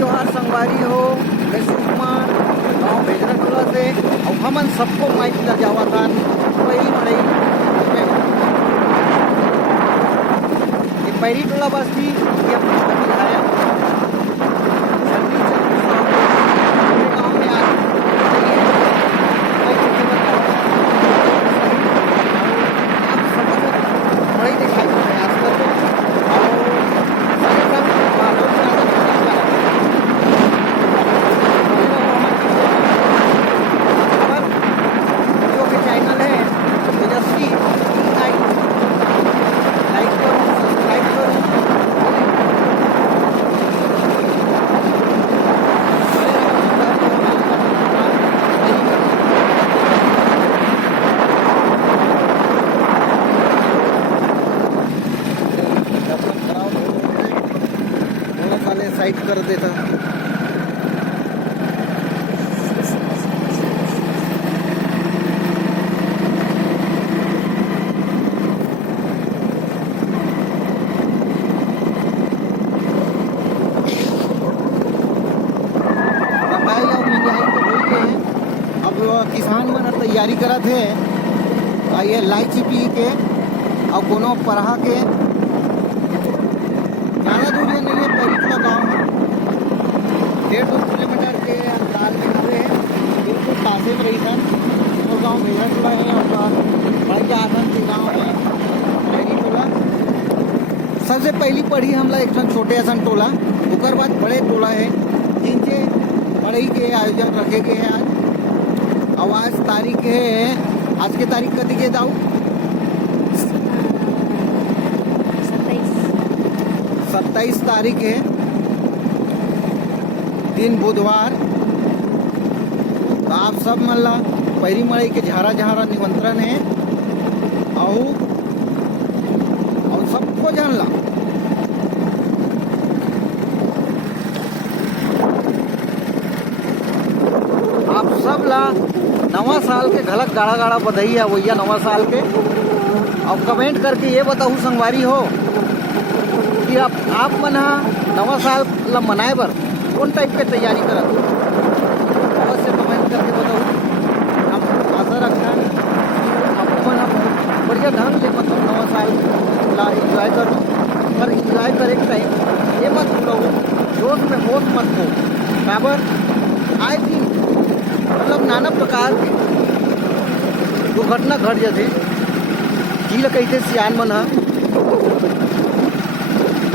जोहार संगवारी हो। मैं सुकुमार गाँव भेजरा टोला से और हमन सबको माइक ला जावा था पहली मड़ई ये पहली टोला बस्ती ये अपनी है गाँव में आज मड़ई दिखाई प्रयास करो साइड कर देता। अब किसान मन तैयारी करत है ये इलायची पी के और कोनो पढ़ा के ज़्यादा दूरी नहीं है। पहली गाँव है 1.5 किलोमीटर के अंतराल में खड़े हैं बिल्कुल पासे में रही था और गाँव भेजरा टोला है और बड़े आसन के गाँव है पहली टोला। सबसे पहली पढ़ी हमला एक छोटे असन टोला उकर बाद बड़े टोला है जिनके पढ़ाई के आयोजन रखे गए हैं आज। आज तारीख है आज के तारीख कति के दाऊ 27 तारीख है दिन बुधवार। तो आप सब मल्ला पहली मड़ई के झारा झारा निमंत्रण है और सबको जानला आप सब ला नवा साल के घलक गाड़ा गाड़ा बधाई है भैया नवा साल के। और कमेंट करके ये बताऊँ संगवारी हो कि आप मन नवा साल ला मनाए बर कौन टाइप के तैयारी करत अवश्य कमेंट करके बताओ। हम आशा रखना अपन बढ़िया ढंग से मतलब नवा साल ला इंजॉय करो पर इंजॉय करे के टाइम ये मत भूलो जोश में होश मत हो बराबर। आए दिन मतलब नाना प्रकार की दुर्घटना घट जाते जी कहते सियान मन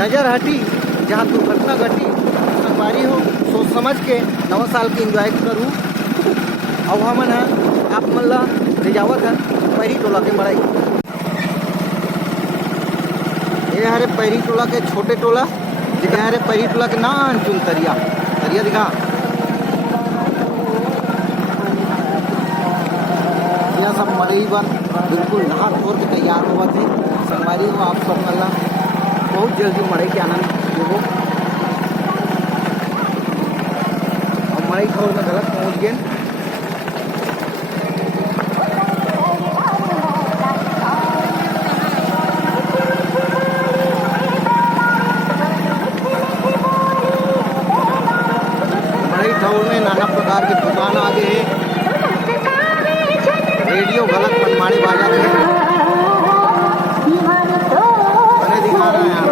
नजर हटी जहाँ दुर्घटना घटी संगवारी हो सोच समझ के नवा साल के एंजॉय करूँ। और हमन आप मन ला ले जावत हन पहली टोला के मड़ई ये हरे पहली टोला के छोटे टोला जिका हरे पहली टोला के नान चुन तरिया तरिया दिखा यह सब मड़ई बन बिल्कुल नहा धोर के तैयार हुआ थे संगवारी हो। आप सब मन ला बहुत जल्दी मड़ई के आनंद लेवो और मड़ई खोर में गलत पहुँच गए। मड़ई खोर में नाना प्रकार की दुकान आ गए हैं रेडियो गलत मनमाड़े बाजा रहे हैं दिखा रहे हैं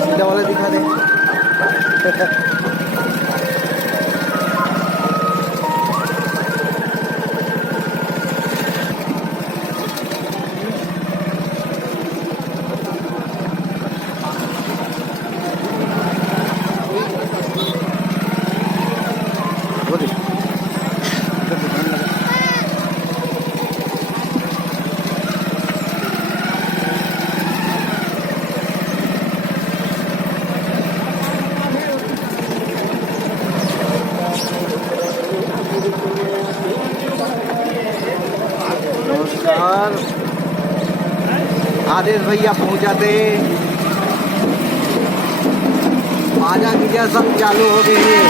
सीधा वाला दिखा दे नमस्कार आदेश भैया पहुंचाते बाजा गिजा सब चालू हो गए हैं।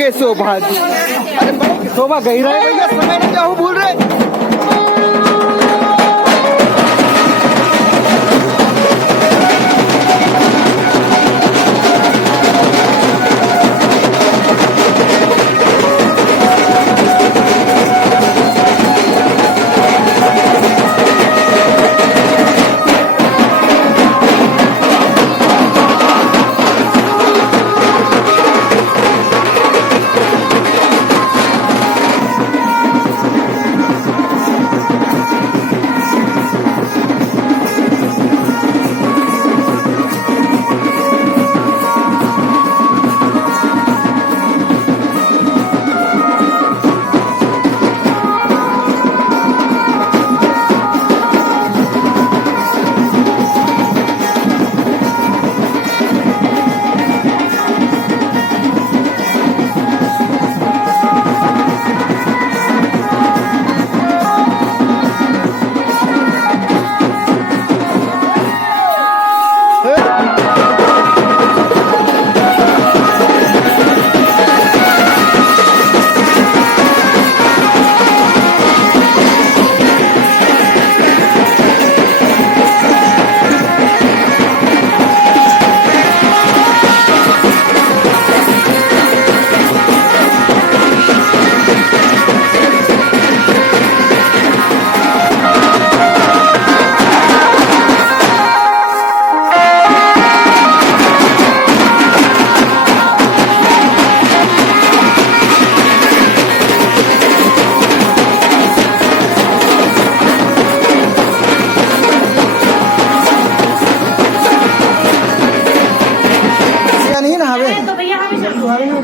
के शोभा जी, अरे बड़े शोभा गहरा है भैया, समय न जाओ भूल रहे।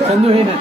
चंदू है ना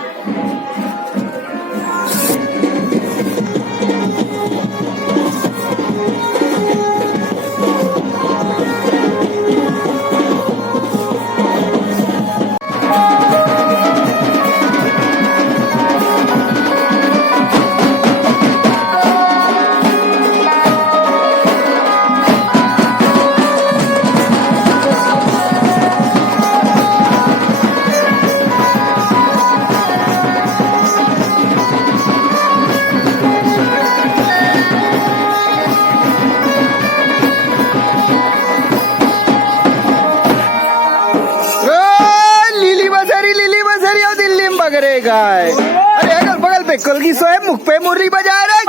बगरे गाय, अरे अगल बगल पे कलगी सोए, मुख पे मुर्री बजा रहे।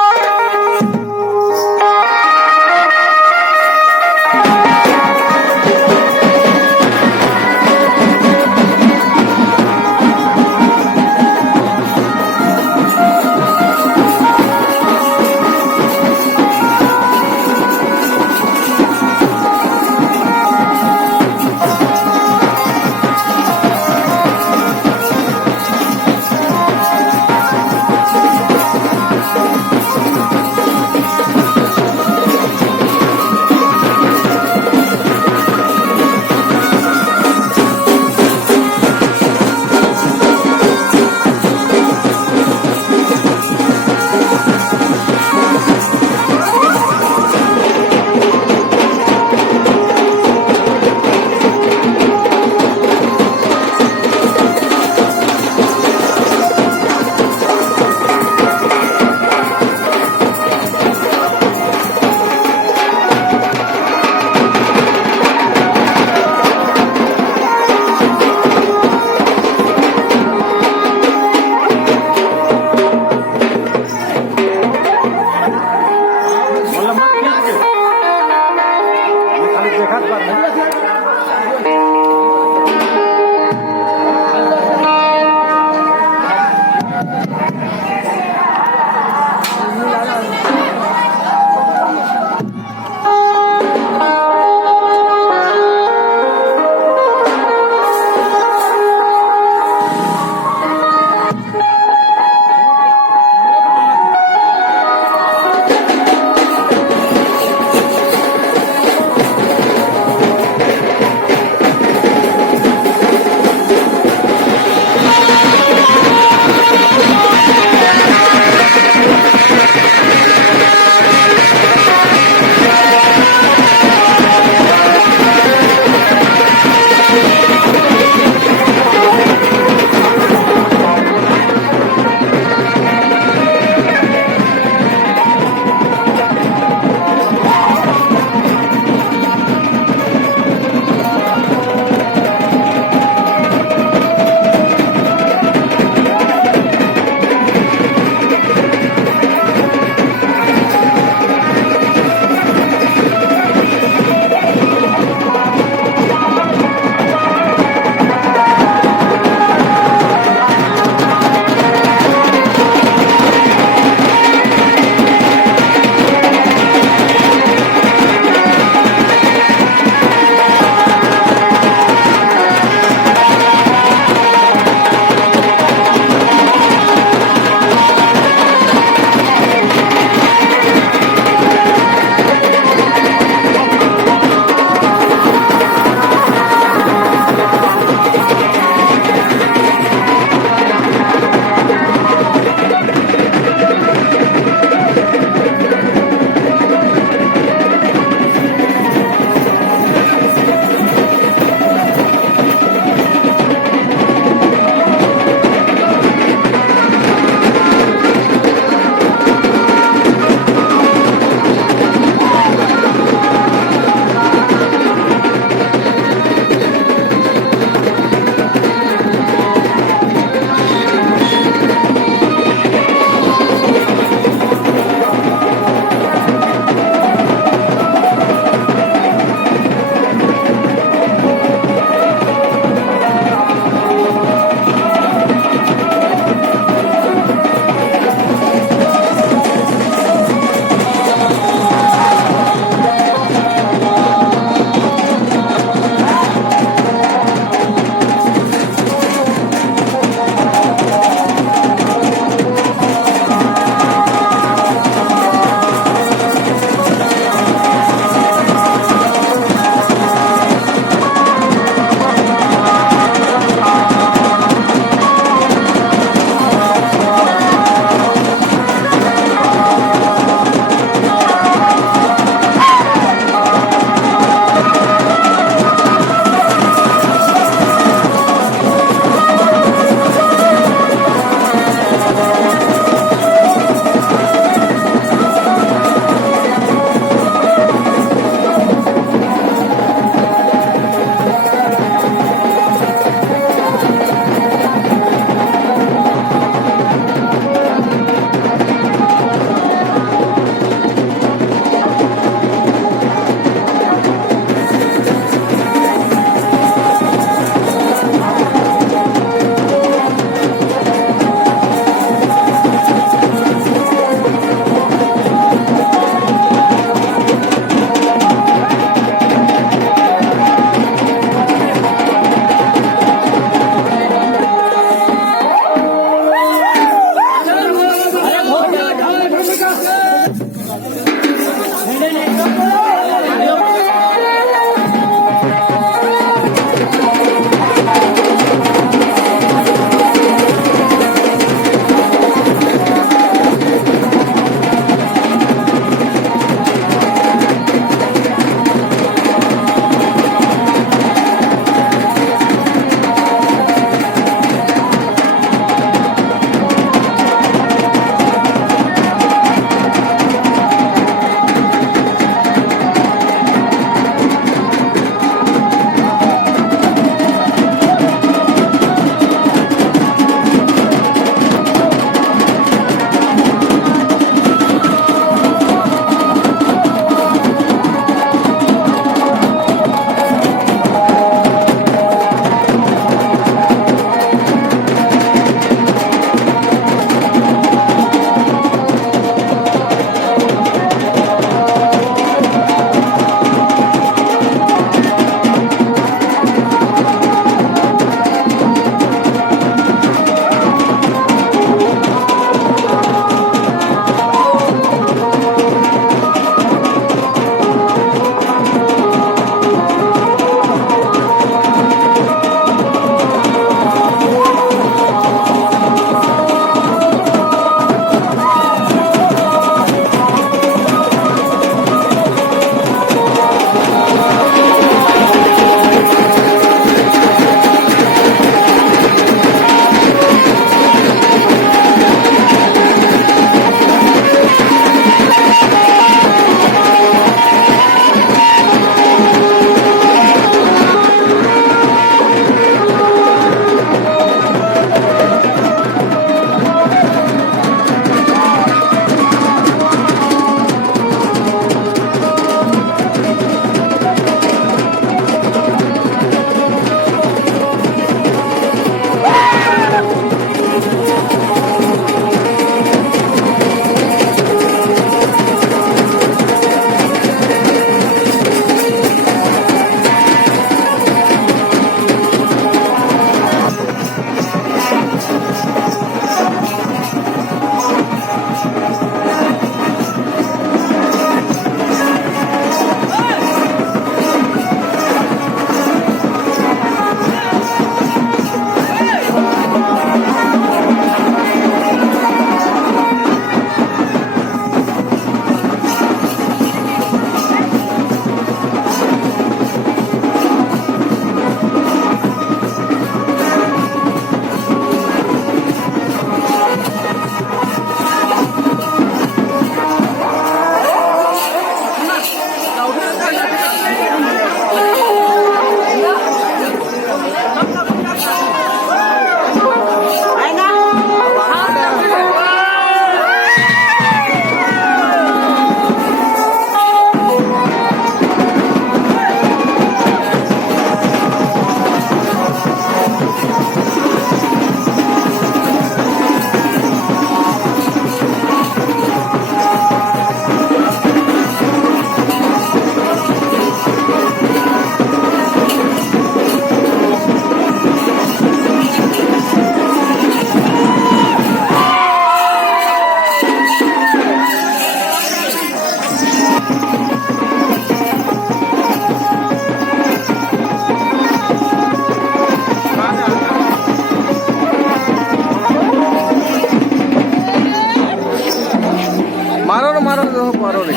हो पारो रे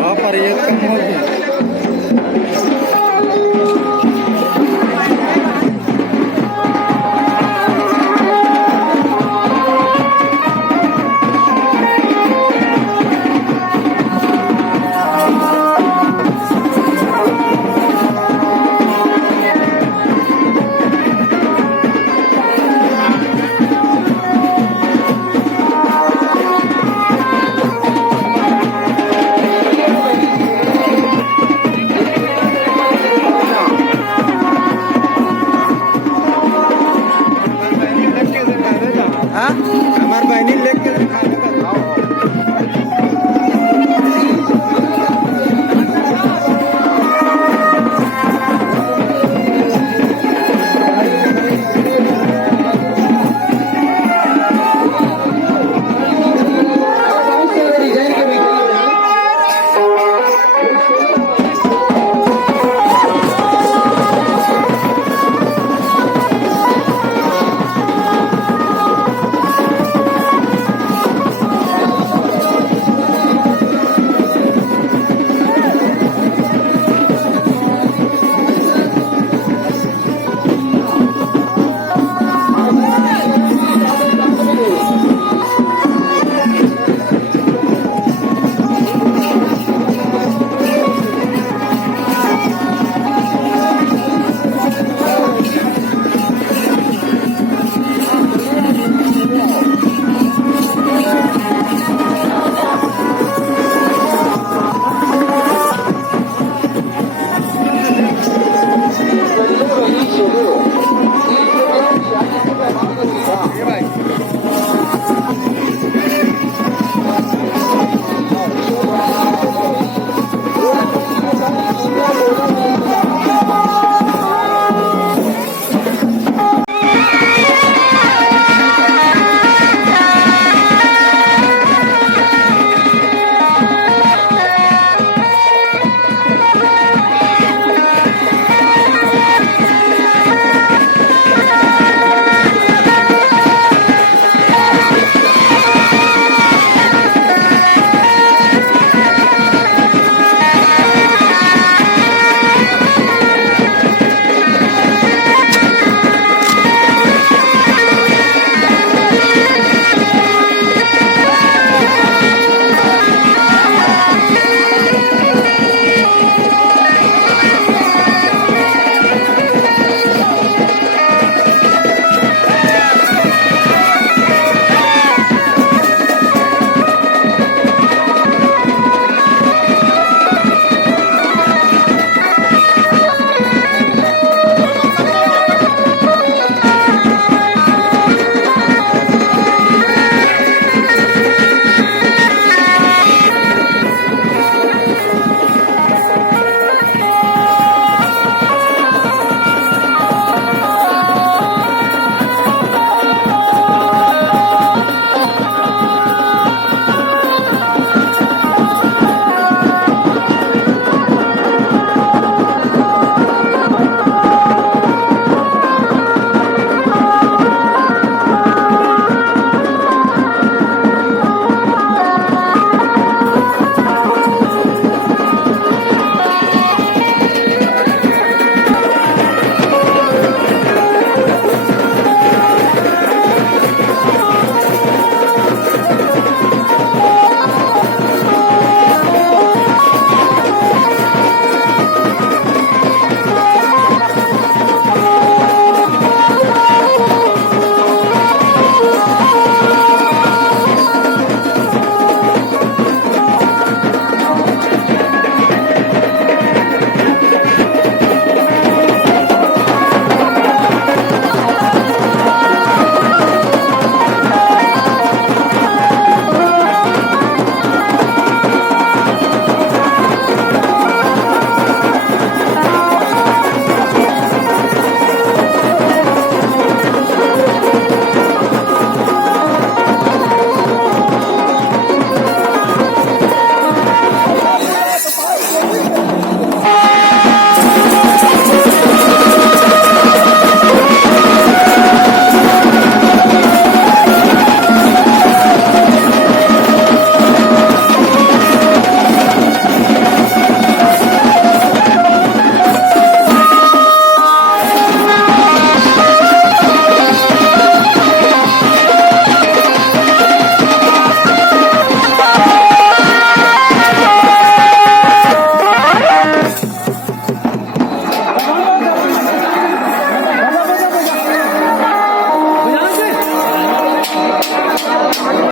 हाँ पर ये कम होती है हाँ हमारे बहनी लेके